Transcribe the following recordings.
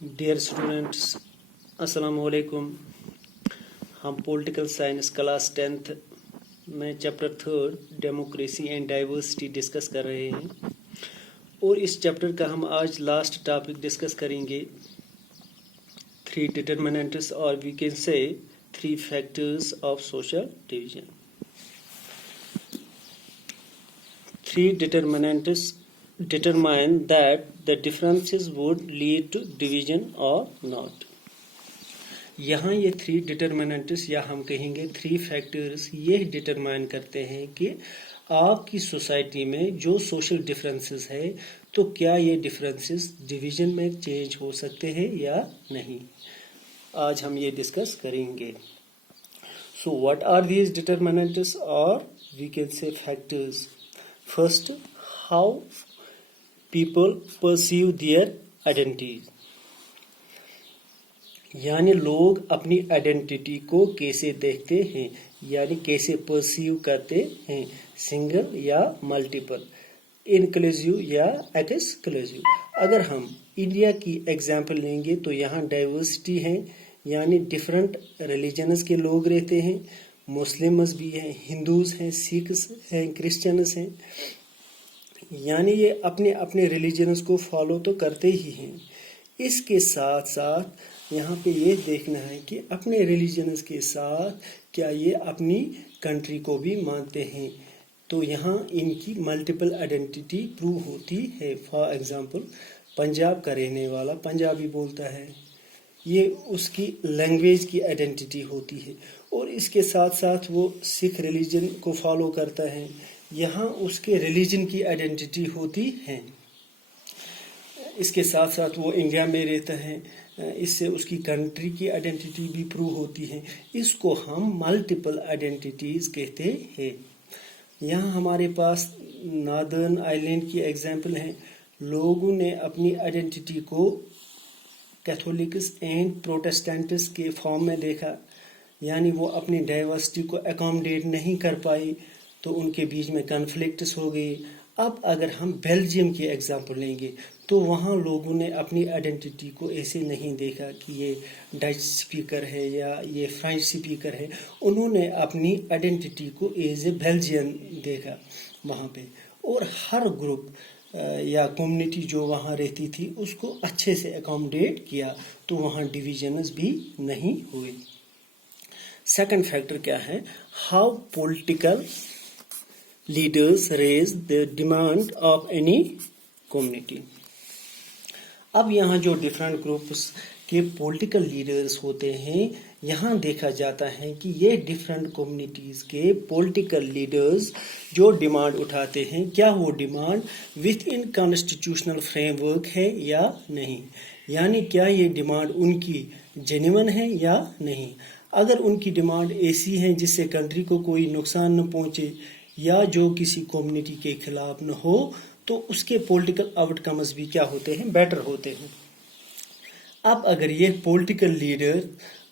Dear students, अस्सलाम वालेकुम। हम पॉलिटिकल साइंस क्लास 10th में chapter 3 democracy and diversity discuss कर रहे हैं और इस चैप्टर का हम आज लास्ट टॉपिक डिस्कस करेंगे 3 डिटरमिनेंट्स और we can say 3 factors of social division. 3 determinants determine that the differences would lead to division or not। यहाँ ये 3 determinants या हम कहेंगे 3 फैक्टर्स ये डिटरमाइन करते हैं कि आपकी सोसाइटी में जो सोशल डिफरेंसेस है तो क्या ये डिफरेंसेस डिवीजन में चेंज हो सकते हैं या नहीं। आज हम ये डिस्कस करेंगे। So what are these determinants और we can say factors. First, how people perceive their identities, यानी लोग अपनी आइडेंटिटी को कैसे देखते हैं, यानी कैसे परसीव करते हैं, सिंगल या मल्टीपल, इंक्लूसिव या एक्सक्लूसिव। अगर हम इंडिया की एग्जाम्पल लेंगे तो यहाँ डाइवर्सिटी है, यानी डिफरेंट रिलीजन्स के लोग रहते हैं, मुस्लिम्स भी हैं, हिंदूज हैं, सिख्स हैं, क्रिश्चियंस हैं, यानी ये अपने अपने रिलीजन्स को फॉलो तो करते ही हैं। इसके साथ साथ यहाँ पे ये देखना है कि अपने रिलीजन्स के साथ क्या ये अपनी कंट्री को भी मानते हैं, तो यहाँ इनकी मल्टीपल आइडेंटिटी प्रूव होती है। फॉर एग्जांपल पंजाब का रहने वाला पंजाबी बोलता है, ये उसकी लैंग्वेज की आइडेंटिटी होती है। और इसके साथ साथ वो सिख रिलीजन को फॉलो करता है, यहाँ उसके रिलीजन की आइडेंटिटी होती है। इसके साथ साथ वो इंडिया में रहता है, इससे उसकी कंट्री की आइडेंटिटी भी प्रूव होती है। इसको हम मल्टीपल आइडेंटिटीज कहते हैं। यहाँ हमारे पास नॉर्दर्न आइलैंड की एग्जाम्पल है। लोगों ने अपनी आइडेंटिटी को कैथोलिक्स एंड प्रोटेस्टेंट्स के फॉर्म में देखा, यानी वो अपनी डाइवर्सिटी को अकोमोडेट नहीं कर पाई तो उनके बीच में कन्फ्लिक्ट्स हो गई। अब अगर हम बेल्जियम की एग्जांपल लेंगे तो वहाँ लोगों ने अपनी आइडेंटिटी को ऐसे नहीं देखा कि ये डच स्पीकर है या ये फ्रेंच स्पीकर है, उन्होंने अपनी आइडेंटिटी को एज ए बेल्जियन देखा वहाँ पे। और हर ग्रुप या कम्युनिटी जो वहाँ रहती थी उसको अच्छे से अकोमोडेट किया, तो वहाँ डिविजन्स भी नहीं हुए। सेकंड फैक्टर क्या है, how political leaders raise the demand of any community. अब यहाँ जो डिफरेंट ग्रुप्स के पॉलिटिकल लीडर्स होते हैं, यहाँ देखा जाता है कि ये डिफरेंट कम्युनिटीज के पॉलिटिकल लीडर्स जो डिमांड उठाते हैं, क्या वो demand within constitutional framework है या नहीं, यानी क्या ये डिमांड उनकी जेन्युइन है या नहीं। अगर उनकी डिमांड ऐसी है जिससे कंट्री को कोई नुकसान न पहुंचे या जो किसी कम्युनिटी के खिलाफ न हो, तो उसके पॉलिटिकल आउटकम्स भी क्या होते हैं, बेटर होते हैं। अब अगर ये पॉलिटिकल लीडर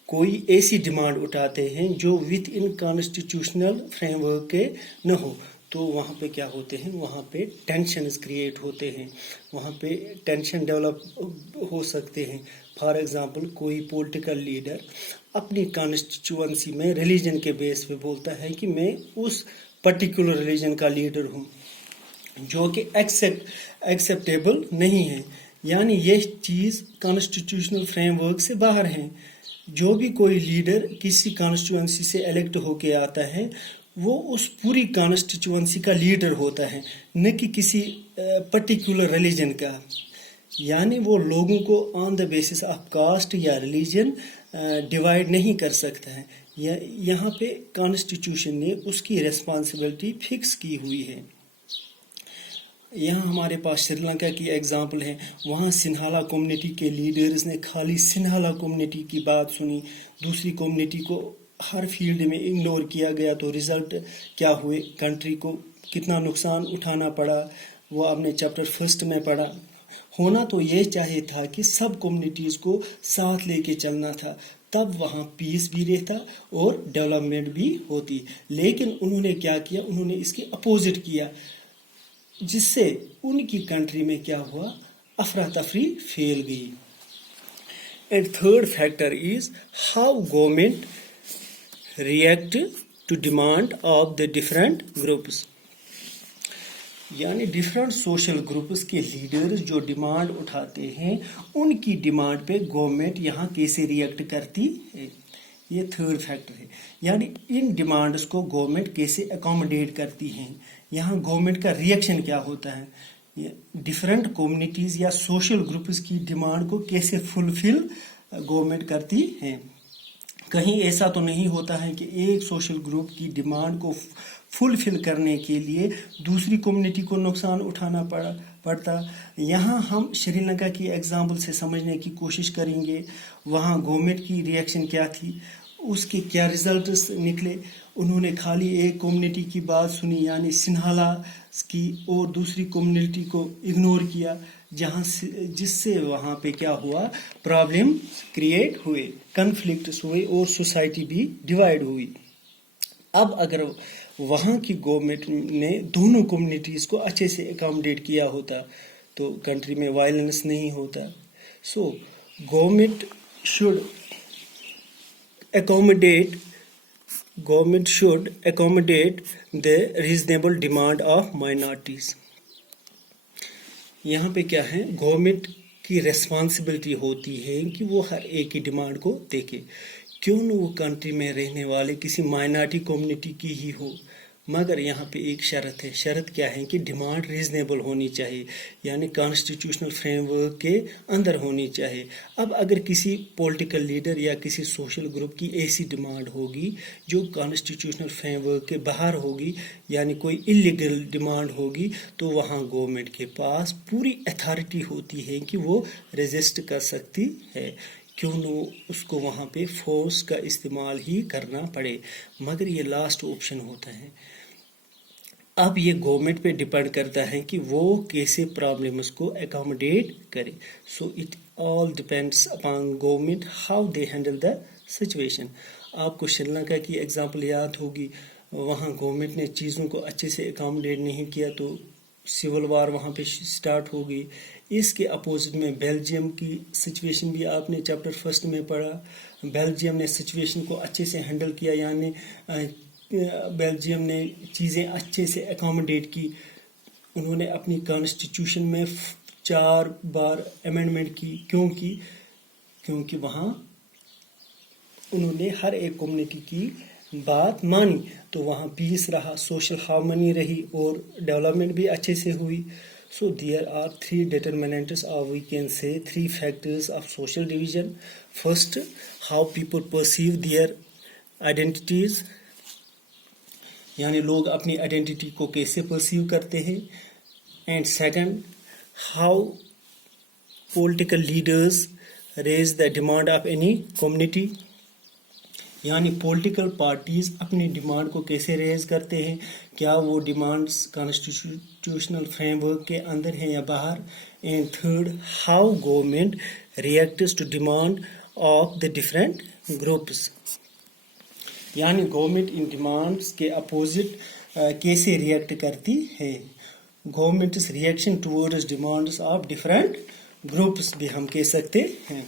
कोई ऐसी डिमांड उठाते हैं जो विद इन कॉन्स्टिट्यूशनल फ्रेमवर्क के न हो, तो वहाँ पे क्या होते हैं, वहाँ पे टेंशन क्रिएट होते हैं, वहाँ पे टेंशन डेवलप हो सकते हैं। फॉर एग्जांपल कोई पॉलिटिकल लीडर अपनी कॉन्स्टिट्यूएंसी में रिलीजन के बेस पे बोलता है कि मैं उस पर्टिकुलर रिलीजन का लीडर हूँ, जो कि एक्सेप्टेबल नहीं है, यानी ये चीज़ कॉन्स्टिट्यूशनल फ्रेमवर्क से बाहर है। जो भी कोई लीडर किसी कॉन्स्टिट्यूएंसी से इलेक्ट होके आता है वो उस पूरी कॉन्स्टिट्यूएंसी का लीडर होता है, न कि किसी पर्टिकुलर रिलीजन का। यानी वो लोगों को on the basis of caste या रिलीजन डिवाइड नहीं कर सकता है। यहाँ पे कॉन्स्टिट्यूशन ने उसकी रिस्पॉन्सिबिलिटी फिक्स की हुई है। यहाँ हमारे पास श्रीलंका की एग्जाम्पल है। वहाँ सिन्हाला कम्युनिटी के लीडर्स ने खाली सिन्हाला कम्युनिटी की बात सुनी, दूसरी कम्युनिटी को हर फील्ड में इग्नोर किया गया, तो रिजल्ट क्या हुए, कंट्री को कितना नुकसान उठाना पड़ा, वो आपने चैप्टर 1 में पढ़ा। होना तो ये चाहिए था कि सब कम्युनिटीज़ को साथ लेके चलना था, तब वहाँ पीस भी रहता और डेवलपमेंट भी होती। लेकिन उन्होंने क्या किया, उन्होंने इसके अपोजिट किया, जिससे उनकी कंट्री में क्या हुआ, अफरा तफरी फैल गई। And third factor is how government react to demand of the different groups. यानी डिफरेंट सोशल ग्रुप्स के लीडर्स जो डिमांड उठाते हैं उनकी डिमांड पे गवर्नमेंट यहाँ कैसे रिएक्ट करती है, ये थर्ड फैक्टर है. यानी इन डिमांड्स को गवर्नमेंट कैसे अकोमोडेट करती हैं, यहाँ गवर्नमेंट का रिएक्शन क्या होता है, डिफरेंट कम्युनिटीज़ या सोशल ग्रुप्स की डिमांड को कैसे फुलफिल गवर्नमेंट करती है. कहीं ऐसा तो नहीं होता है कि एक सोशल ग्रुप की डिमांड को फुलफिल करने के लिए दूसरी कम्युनिटी को नुकसान उठाना पड़ता. यहाँ हम श्रीलंका की एग्जाम्पल से समझने की कोशिश करेंगे. वहाँ गवर्नमेंट की रिएक्शन क्या थी, उसके क्या रिजल्ट्स निकले. उन्होंने खाली एक कम्युनिटी की बात सुनी यानी सिन्हाला की और दूसरी कम्युनिटी को इग्नोर किया, जिससे वहाँ पे क्या हुआ, प्रॉब्लम क्रिएट हुए, कन्फ्लिक्ट्स हुए और सोसाइटी भी डिवाइड हुई. अब अगर वहाँ की गवर्नमेंट ने दोनों कम्युनिटीज़ को अच्छे से अकोमोडेट किया होता तो कंट्री में वायलेंस नहीं होता. So government should accommodate the reasonable demand of minorities. यहाँ पे क्या है, गवर्नमेंट की रेस्पॉन्सिबिलिटी होती है कि वो हर एक की डिमांड को देखे, क्यों न वो कंट्री में रहने वाले किसी माइनॉरिटी कम्युनिटी की ही हो. मगर यहाँ पे एक शर्त है. शर्त क्या है कि डिमांड रीजनेबल होनी चाहिए, यानी कॉन्स्टिट्यूशनल फ्रेमवर्क के अंदर होनी चाहिए. अब अगर किसी पॉलिटिकल लीडर या किसी सोशल ग्रुप की ऐसी डिमांड होगी जो कॉन्स्टिट्यूशनल फ्रेमवर्क के बाहर होगी, यानी कोई इलीगल डिमांड होगी, तो वहाँ गवर्नमेंट के पास पूरी अथॉरिटी होती है कि वो रेजिस्ट कर सकती है, क्यों न उसको वहाँ पे फोर्स का इस्तेमाल ही करना पड़े. मगर ये लास्ट ऑप्शन होता है. अब ये गवर्नमेंट पे डिपेंड करता है कि वो कैसे प्रॉब्लम्स को अकोमोडेट करे. So it all depends upon government how they handle the situation. आपको श्रीलंका की एग्जांपल याद होगी. वहाँ गवर्नमेंट ने चीज़ों को अच्छे से अकोमोडेट नहीं किया तो सिविल वार वहाँ पे स्टार्ट हो गई. इसके अपोजिट में बेल्जियम की सिचुएशन भी आपने चैप्टर 1 में पढ़ा. बेल्जियम ने सिचुएशन को अच्छे से हैंडल किया, यानी बेल्जियम ने चीज़ें अच्छे से अकोमोडेट की. उन्होंने अपनी कॉन्स्टिट्यूशन में 4 बार अमेंडमेंट की. क्योंकि वहाँ उन्होंने हर एक कम्युनिटी की बात मानी, तो वहाँ पीस रहा, सोशल हार्मनी रही और डेवलपमेंट भी अच्छे से हुई. So there are 3 determinants, or we can say 3 factors of social division. First, how people perceive their identities, यानी लोग अपनी आइडेंटिटी को कैसे परसीव करते हैं. And second, how political leaders raise the demand of any community, यानी political parties अपनी demand को कैसे रेज करते हैं, क्या वो डिमांड्स कॉन्स्टिट्यूशनल फ्रेमवर्क के अंदर हैं या बाहर. And third, how government reacts to demand of the different groups, यानी गवर्नमेंट इन डिमांड्स के अपोजिट कैसे रिएक्ट करती है. Government's reaction towards demands of different groups भी हम कह सकते हैं.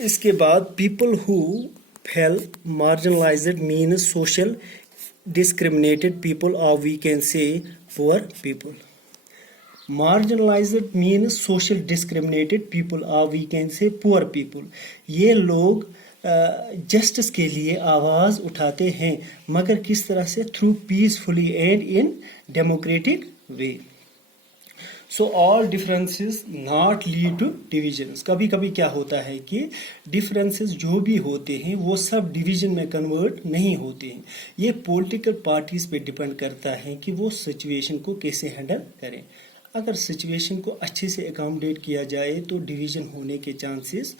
इसके बाद people who feel marginalised means social discriminated people, और we can say poor people. Marginalised means social discriminated people, और we can say poor people. ये लोग जस्टिस के लिए आवाज़ उठाते हैं, मगर किस तरह से, through peacefully and in democratic way. So all differences not lead to divisions. कभी कभी क्या होता है कि डिफरेंसेस जो भी होते हैं वो सब डिवीजन में कन्वर्ट नहीं होते हैं. ये पॉलिटिकल पार्टीज पे डिपेंड करता है कि वो सिचुएशन को कैसे हैंडल करें. अगर सिचुएशन को अच्छे से अकोमोडेट किया जाए तो डिवीजन होने के चांसेस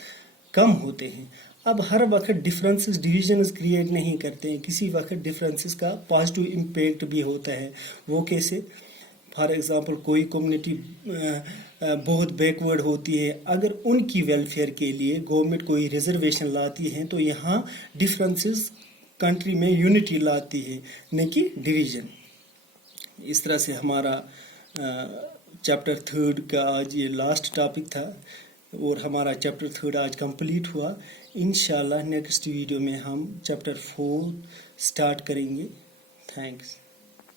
कम होते हैं. अब हर वक्त डिफरेंसेस डिविजन्स क्रिएट नहीं करते हैं, किसी वक्त डिफरेंसेस का पॉजिटिव इम्पैक्ट भी होता है. वो कैसे, फॉर एग्जांपल कोई कम्युनिटी बहुत बैकवर्ड होती है, अगर उनकी वेलफेयर के लिए गवर्नमेंट कोई रिजर्वेशन लाती है तो यहाँ डिफरेंसेस कंट्री में यूनिटी लाती है, न कि डिवीजन. इस तरह से हमारा चैप्टर 3 का आज ये लास्ट टॉपिक था और हमारा चैप्टर 3 आज कंप्लीट हुआ। इंशाल्लाह नेक्स्ट वीडियो में हम चैप्टर 4 स्टार्ट करेंगे। थैंक्स।